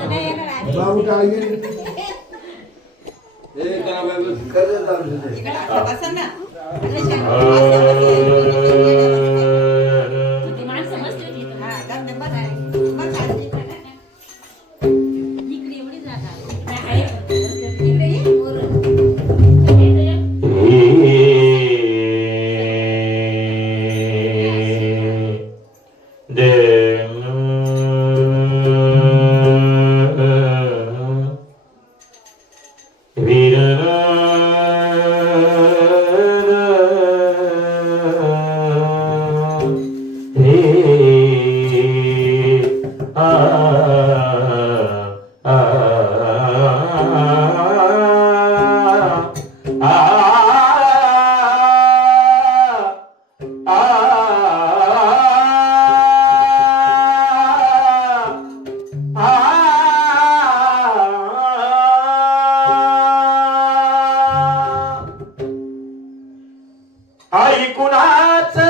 बाबू? काय इकडे बसा ना. ऐकूनच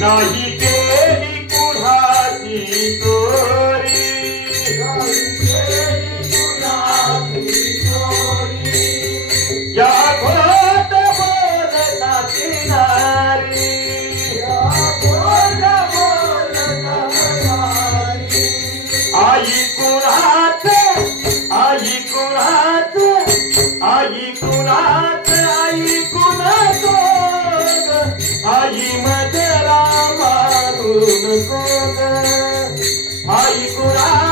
Nahi ke ni kurhati to. Cura...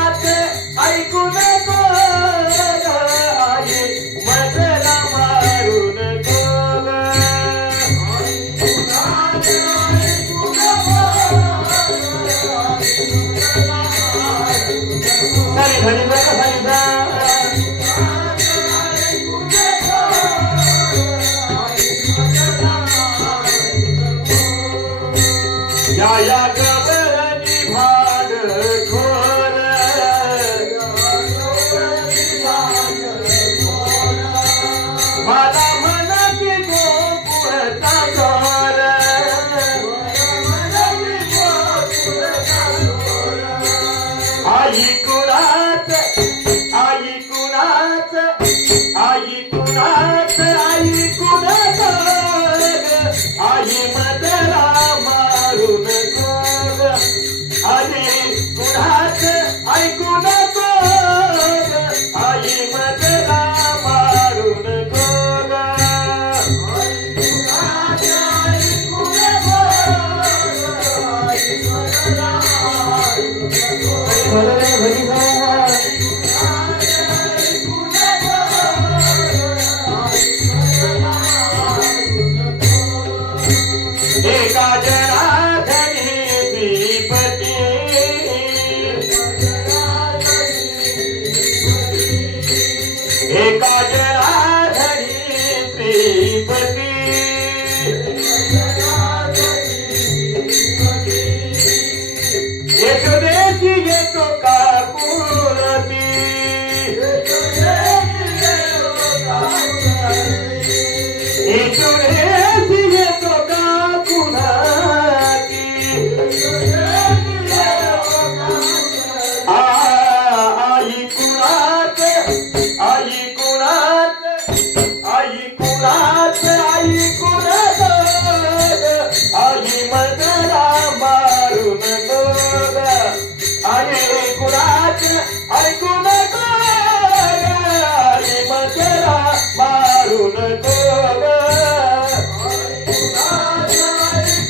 आई कुणाच आई कुणाच आई कुणाच Senhor. Hare